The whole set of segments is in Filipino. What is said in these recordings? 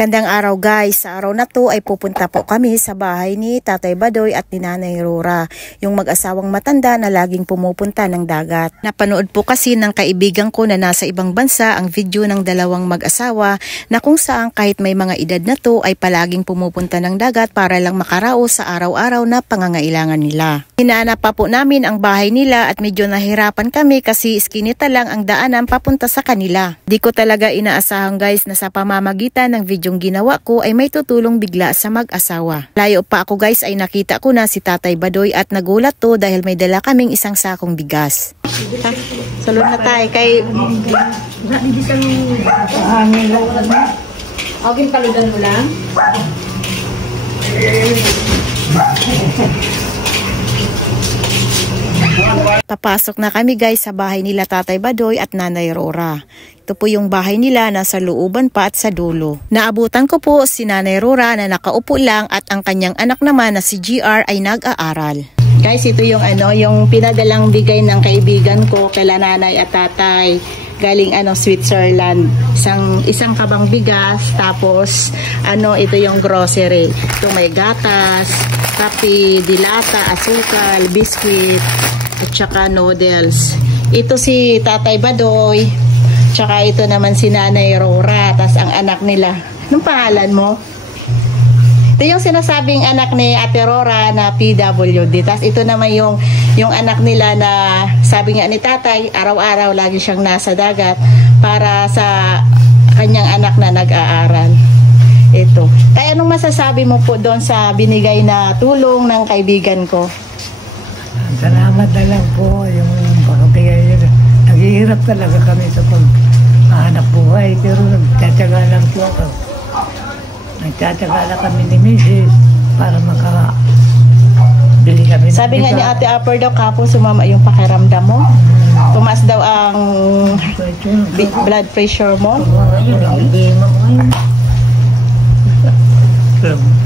Gandang araw guys, sa araw na to ay pupunta po kami sa bahay ni Tatay Badoy at ni Nanay Rora, yung mag-asawang matanda na laging pumupunta ng dagat. Napanood po kasi ng kaibigan ko na nasa ibang bansa ang video ng dalawang mag-asawa na kung saan kahit may mga edad na to ay palaging pumupunta ng dagat para lang makaraos sa araw-araw na pangangailangan nila. Hinahanap pa po namin ang bahay nila at medyo nahirapan kami kasi iskinita lang ang daanan papunta sa kanila. Di ko talaga inaasahan guys na sa pamamagitan ng videong ginawa ko ay may tutulong bigla sa mag-asawa. Layo pa ako guys ay nakita ko na si Tatay Badoy at nagulat to dahil may dala kaming isang sakong bigas. Salud na tayo kay... Okay, paludan mo lang. Papasok na kami guys sa bahay nila Tatay Badoy at Nanay Rora. Ito po yung bahay nila, nasa looban pa at sa dulo. Naabutan ko po si Nanay Rora na nakaupo lang at ang kanyang anak naman na si GR ay nag-aaral. Guys, ito yung yung pinadalang bigay ng kaibigan ko kay Nanay at Tatay. Galing Switzerland. Isang kabang bigas, tapos ito yung grocery. Ito may gatas, kape, dilata, asukal, biscuit, at saka noodles. Ito si Tatay Badoy, tsaka ito naman si Nanay Rora, tas ang anak nila. Anong pangalan mo? Ito yung sinasabing anak ni Ate Rora na PWD. Tas ito naman yung anak nila na sabi nga ni Tatay, araw-araw lagi siyang nasa dagat para sa kanyang anak na nag-aaral. Ito. Kaya anong masasabi mo po doon sa binigay na tulong ng kaibigan ko? Salamat na lang po yung pagkabigay. Naghihirap talaga kami sa paghahanap buhay pero nagtataga lang po ako. Nagtataga lang kami ni Mrs. para makabili kami. Sabi nga ni Ate Upper daw kapon sumama yung pakiramdam mo. Tumaas daw ang blood pressure mo.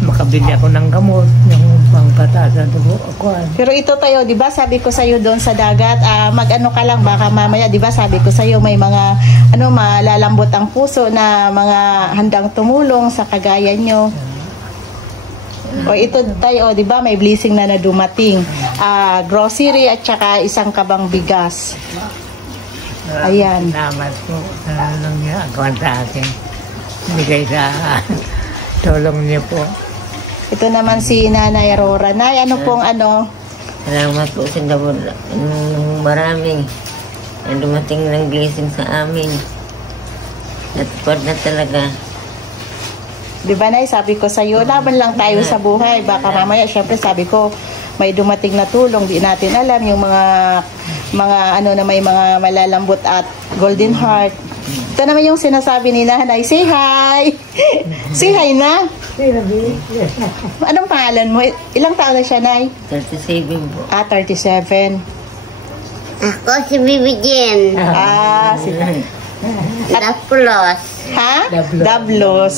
Makabili ako ng gamot, yung pangpatasan dugo ako. Pero ito tayo, 'di ba? Sabi ko sa iyo doon sa dagat, mag-ano ka lang baka mamaya, 'di ba? Sabi ko sa iyo may mga malalambot ang puso na mga handang tumulong sa kagaya nyo. O ito tayo, 'di ba? May blessing na dumating. Grocery at saka isang kabang bigas. Ayan. Salamat po sa nangyagawa sa akin. Bigay sa tulong niyo po. Ito naman si Nanay Rora. Nay, ano pong Salamat po sa marami. Dumating ng blessing sa amin. Natupad na talaga. Di ba, Nay? Sabi ko sa iyo, laban lang tayo sa buhay. Baka mamaya, syempre sabi ko, may dumating na tulong. Di natin alam yung mga na may mga malalambot at golden heart. Ito naman yung sinasabi ni Nanay. Say hi! Say hi na! Anong pangalan mo? Ilang taon na siya, Nay? 37 po. 37. Ako si Bibi Jen. Si Dablos. Ha? Dablos.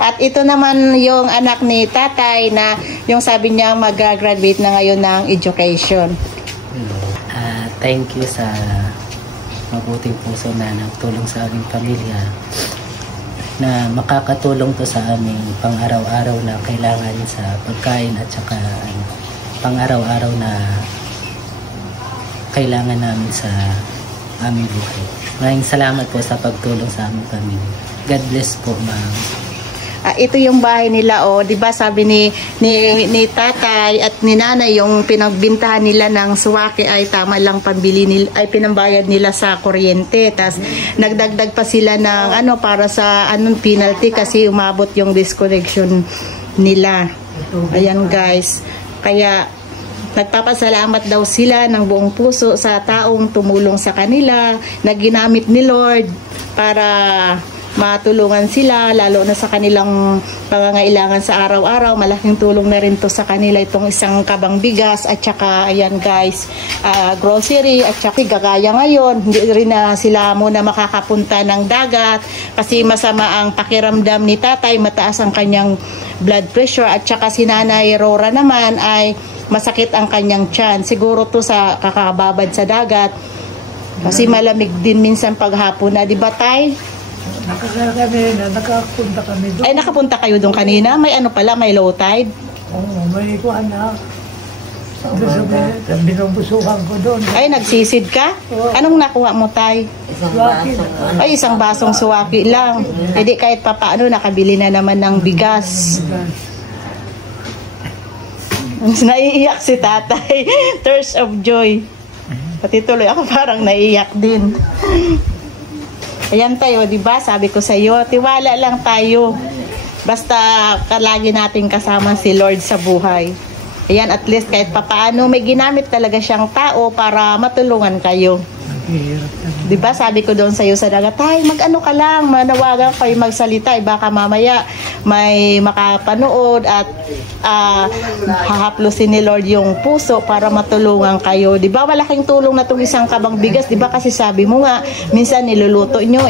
At ito naman yung anak ni Tatay na yung sabi niya mag-graduate na ngayon ng education. Thank you sa mabuting puso na nagtulong sa aming pamilya na makakatulong to sa aming pang-araw-araw na kailangan sa pagkain at saka pang-araw-araw na kailangan namin sa aming buhay. Maraming salamat po sa pagtulong sa aming pamilya. God bless po, ma'am. Ito yung bahay nila, 'di ba? Sabi ni Tatay at ni Nanay yung pinagbintahan nila ng suwake ay tama lang pambili nila, ay pinambayad nila sa kuryente. Tas nagdagdag pa sila ng para sa penalty kasi umabot yung disconnection nila. Ayan guys. Kaya nagpapasalamat daw sila ng buong puso sa taong tumulong sa kanila na ginamit ni Lord para matulungan sila, lalo na sa kanilang pangangailangan sa araw-araw. Malaking tulong na rin to sa kanila itong isang kabang bigas at saka ayan guys, grocery at saka gagaya ngayon, hindi rin na sila muna makakapunta ng dagat kasi masama ang pakiramdam ni Tatay, mataas ang kanyang blood pressure at saka si Nanay Rora naman ay masakit ang kanyang tiyan. Siguro to sa kakababad sa dagat kasi malamig din minsan paghapon na, di ba Tay? Nakapunta kami doon. Ay, nakapunta kayo doon kanina? May ano pala, may low tide? Oo, may kuhan na. Doon sa binubusuhan ko doon. Ay, nagsisid ka? Anong nakuha mo, Tay? Isang baso. Ay, isang basong suwaki lang. Hindi kahit papaano, nakabili na naman ng bigas. Naiiyak si tatay. Tears of joy. Pati tuloy ako parang naiiyak din. Ayan tayo, di ba? Sabi ko sa iyo, tiwala lang tayo. Basta lagi nating kasama si Lord sa buhay. Ayan, at least kahit papaano, may ginamit talaga siyang tao para matulungan kayo. Di ba sabi ko doon sa iyo sa dagat, tay, mag-ano ka lang, manawagan kayo magsalita, baka mamaya may makapanood at hahaplusin ni Lord yung puso para matulungan kayo. Di ba malaking tulong na itong isang kabang bigas, di ba kasi sabi mo nga, minsan niluluto nyo,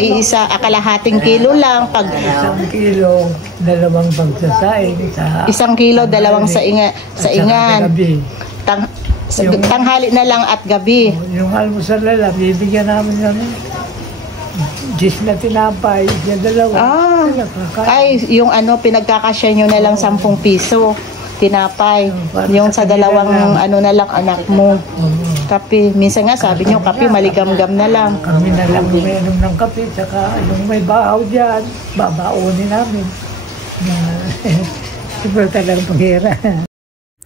kalahating kilo lang. Pag 1 kilo, 2 pagsasaing. Isang kilo, 2 sa ingan. Tanghali na lang at gabi. Yung almusal na lang, bibigyan namin namin. 10 na tinapay, yung 2. Ay, yung pinagkakasya nyo na lang 10 piso. Tinapay. Yung sa 2 na lang anak mo. Kape. Minsan nga sabi nyo, kape, maligam-gam na lang. Kami na lang uminom ng kape, saka yung may bahaw dyan, babaonin namin. Siguro talagang panghira.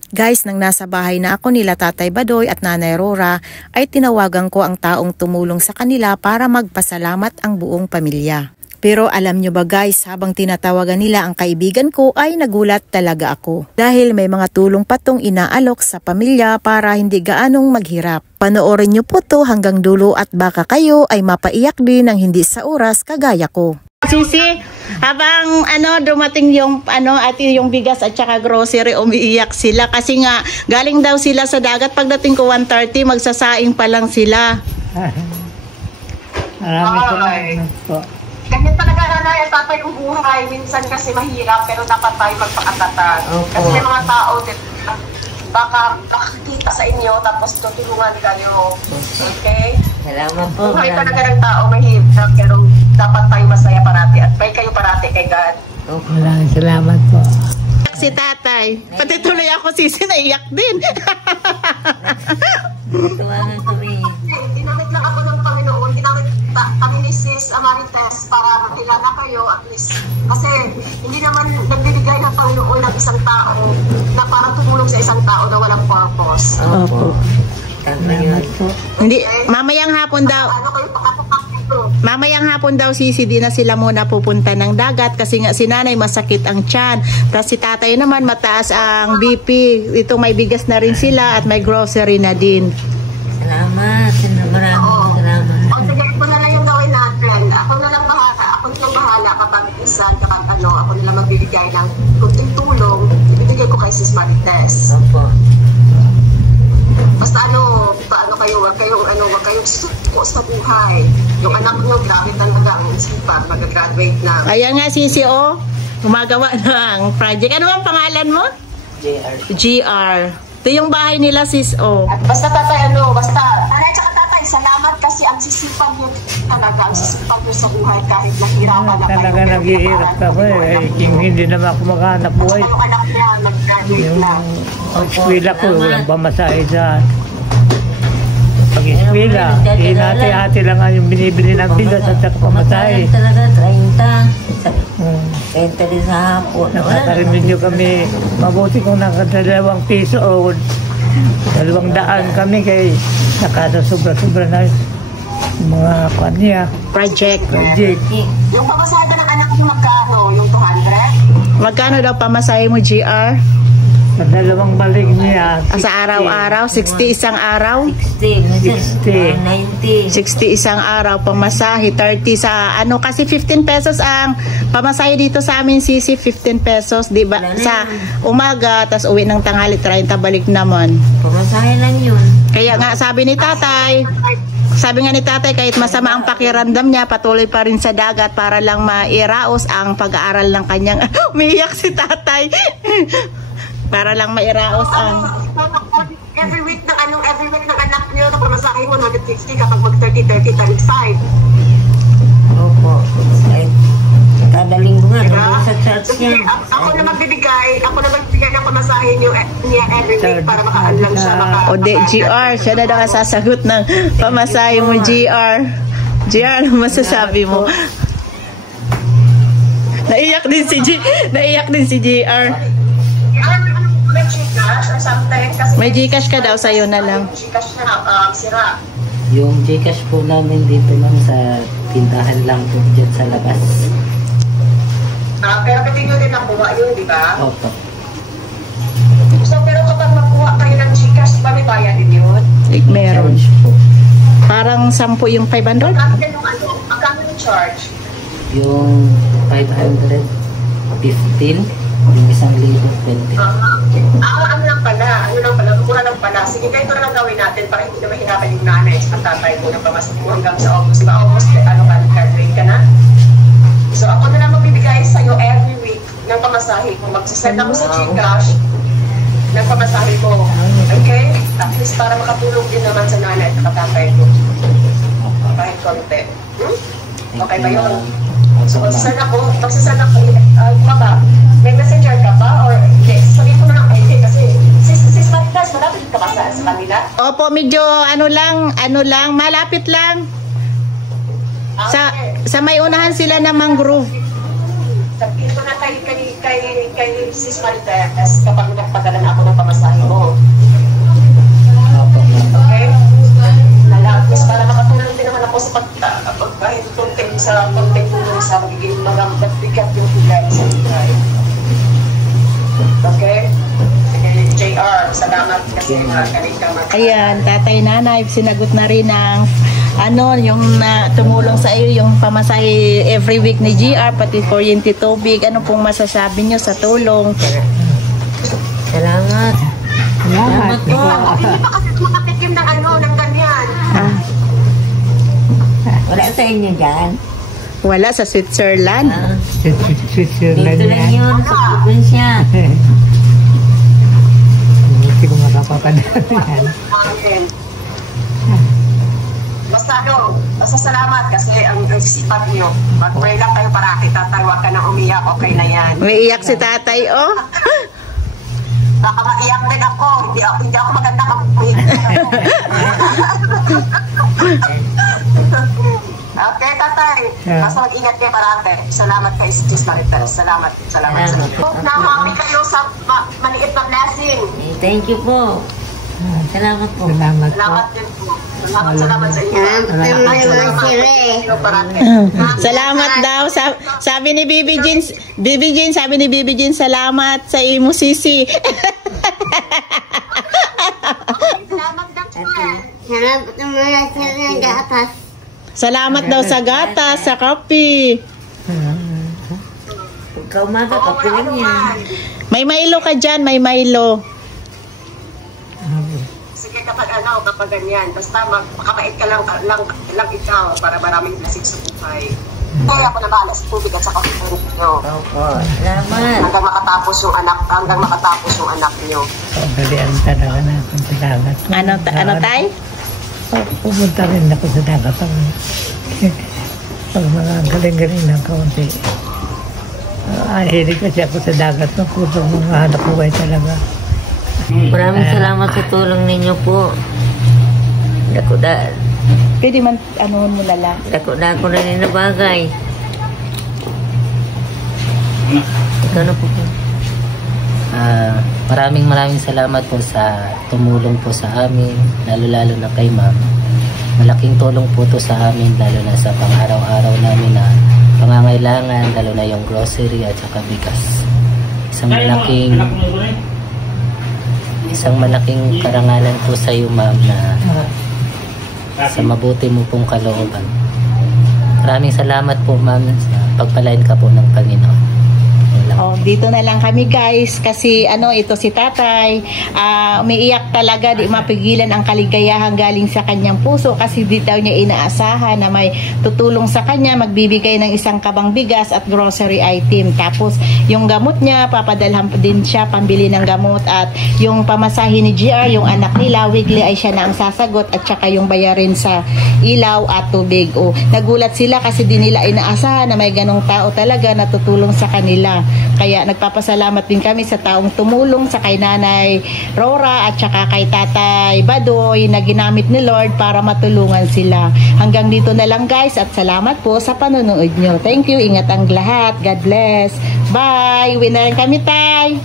Guys, nang nasa bahay na ako nila Tatay Badoy at Nanay Rora, ay tinawagan ko ang taong tumulong sa kanila para magpasalamat ang buong pamilya. Pero alam nyo ba guys, habang tinatawagan nila ang kaibigan ko ay nagulat talaga ako. Dahil may mga tulong pa tong inaalok sa pamilya para hindi gaanong maghirap. Panoorin nyo po to hanggang dulo at baka kayo ay mapaiyak din ng hindi sa oras kagaya ko. Sisi, habang dumating yung yung bigas at saka grocery, umiiyak sila kasi nga galing daw sila sa dagat. Pagdating ko 1:30, magsasaing pa lang sila. Maraming salamat po. Ganyan talaga nanay at tatay yung buhay. Minsan kasi mahirap pero dapat tayo magpakatatag. Kasi may mga tao din baka nakakita sa inyo tapos tutulungan kayo. Okay? Salamat po. Buhay talaga ng tao mahirap pero dapat tayo masaya parati at may kayo parati kay God. Maraming salamat po. Si tatay, pati tuloy ako sisi, naiyak din. Tuwangan kami. Ginamit lang ako ng Panginoon. Ginamit kami ni Sis Amarites para makilala kayo at least. Kasi hindi naman nagbibigay ng Panginoon ng isang tao na parang tumulong sa isang tao na walang purpose. Opo. Salamat po. Hindi, mamayang hapon daw. Ano kayo pakapakapito? Mamayang hapon daw sisi, di na sila muna pupunta ng dagat kasi nga si nanay masakit ang tiyan. Tapos si tatay naman mataas ang BP. Ito may bigas na rin sila at may grocery na din. Salamat. Maraming salamat. O sige, ito na lang yung gawin natin. Ako na lang bahala kapag isa, kapag ako na lang magbibigay ng kunting tulong, ibibigay ko kay Sis Marites. Opo. Basta paano kayo, wag kayong suko sa buhay. Yung anak nyo, grabe talaga ang isipan, mag-graduate na. Kaya nga sisi, gumagawa ng project. Ano ang pangalan mo? GR. Ito yung bahay nila sis, At basta tatay, anay tsaka tatay, salamat kasi ang sisipan nyo talaga, ang sisipan nyo sa buhay kahit nahirapan na kayo. Talaga naghihirap ako hindi naman ako makahanap buhay. Yung anak niya, nag-graduate na. Ang eskwela ko, walang pamasahe sa pag-eskwela. Hati-hati lang nga yung binibili ng bigas at saka pamasahe. Talaga, 30. 30 din sa hapon. Nakakarinig kami, mabuti kung naka2 piso o 200 kami kay nakasasubra-subra na mga kanya. Project. Yung pamasada ng anak mo magkano? Yung 200? Magkano daw pamasahe mo, GR? Sa 2 balik niya. Sa araw-araw? 60 isang araw? 60. 90. 60 isang araw, pamasahe. 30 sa kasi 15 pesos ang pamasahe dito sa amin, sisi, 15 pesos, di ba? Sa umaga, tas uwi ng tanghali, 30 balik naman. Pamasahe lang yun. Kaya nga, sabi nga ni tatay, kahit masama ang pakiramdam niya, patuloy pa rin sa dagat para lang mairaos ang pag-aaral ng kanyang, umiiyak si tatay. Para lang mairaos ang every week ng anak niyo na pamasahe 150 kapag mag 30 times 5. Opo. Sige, ako na magbibigay ng pamasahe niyo niya every week para makaalam siya. O de, GR, siya na daw ang sasagot ng pamasahe mo, GR. GR, ano masasabi mo? Naiyak din si GR. May Gcash or something? Kasi May Gcash ka daw, sa'yo na lang. Gcash na sira. Yung Gcash po namin dito lang sa tindahan lang po dyan sa labas. Pero pwede nyo din nakuha yun, di ba? Opo. So, pero kapag makuha kayo ng Gcash, ba may bayad din yun? Meron. Charge po. Parang 10 yung 500? Magkano yung charge? Yung 515, yung 1,020. Ano lang pala, mura lang pala. Sige, ganito na lang gawin natin para hindi na mahirapan yung nanay at tatay ko na pamasok mo hanggang sa August. Diba August, graduate ka na? So, ako na lang magbibigay sa'yo every week ng pamasahe ko. Magsasend ako sa Gcash ng pamasahe ko. Okay? At least para makatulong din naman sa nanay at tatay ko. Kahit konti. Okay ba yun? So, magsasend ako, may messenger ka ba? Or hindi? Sabihin ko na lang, hindi. Kasi, sis Maritas, malapit ka ba sa kanila? Opo, medyo ano lang, malapit lang. Sa may unahan sila ng mangrove. Sabihin ko na kay sis Maritas kapag nagpadala na ako ng pamasahe mo. Okay? Nalapis para makatulong din naman ako sa kahit konting tulong sa magiging magamit bigat yung bigay sa bigay. Okay? JR, salamat kasi kanina. Ayan, tatay nanay, sinagot na rin ng yung tumulong sa iyo, yung pamasahe every week ni GR, pati kuryente tubig. Ano pong masasabi nyo sa tulong? Salamat. Salamat po. Hindi pa kasi makatikim ng ganyan. Wala sa inyo dyan. Wala, sa Switzerland. Switzerland Dito lang yan. yun, sa probinsya. Hindi ko makapapadala yan. Basta salamat kasi ang sipag niyo. Mag-pray lang kayo parati, tatay, huwag ka nang umiyak, okay na yan. May iyak si tatay, oh. Baka maiyak din ako, hindi ako maganda mag-umiyak. Okay, tatay. Basta mag-ingat kayo parati. Salamat kay Sis Maritas. Salamat sa inyo. Na happy kayo sa maliit na blessing. Thank you po. Salamat po. Salamat po. Salamat din po. Salamat sa inyo. Salamat daw. Sabi ni Bibi Jean, sabi ni Bibi Jean, salamat sa imo sisi. Salamat daw po. Salamat daw sa gatas, sa kape. Ikaw umaga, kapiling yan. May Milo ka dyan, may Milo. Sige, kapag ganyan. Basta makabait ka lang ikaw para maraming blessing sa buhay. Kaya ako na bahala sa tubig at sa kapiling nyo. Opo, salamat. Hanggang makatapos yung anak nyo. Pagdalian talaga natin sa dagat. Ano tay? Pupunta rin ako sa dagat. Pag mga galing-galing ng kaunti. Hilig kasi ako sa dagat. Kusog mga hanap buhay talaga. Maraming salamat sa tulong ninyo po. Pwede man, mo na lang. Dako na rin na bagay. Ikaw na po po. Maraming salamat po sa tumulong po sa amin, lalo na kay ma'am. Malaking tulong po to sa amin, lalo na sa pang-araw-araw namin na pangangailangan, lalo na yung grocery at saka bigas. Isang malaking karangalan po sa iyo, ma'am, na sa mabuti mo pong kalooban. Maraming salamat po, ma'am, sa pagpalain ka po ng Panginoon. Oh, dito na lang kami guys kasi ito si tatay umiiyak talaga, di mapigilan ang kaligayahan galing sa kanyang puso kasi di daw niya inaasahan na may tutulong sa kanya, magbibigay ng isang kabang bigas at grocery item. Tapos yung gamot niya, papadalhan din siya pambili ng gamot at yung pamasahe ni GR, yung anak nila, weekly ay siya na ang sasagot at saka yung bayarin sa ilaw at tubig. O, nagulat sila kasi di nila inaasahan na may ganong tao talaga na tutulong sa kanila. Kaya nagpapasalamat din kami sa taong tumulong sa kay Nanay Rora at saka kay Tatay Badoy na ginamit ni Lord para matulungan sila. Hanggang dito na lang guys at salamat po sa panonood nyo. Thank you. Ingat ang lahat. God bless. Bye. Uwi na rin kami, tay.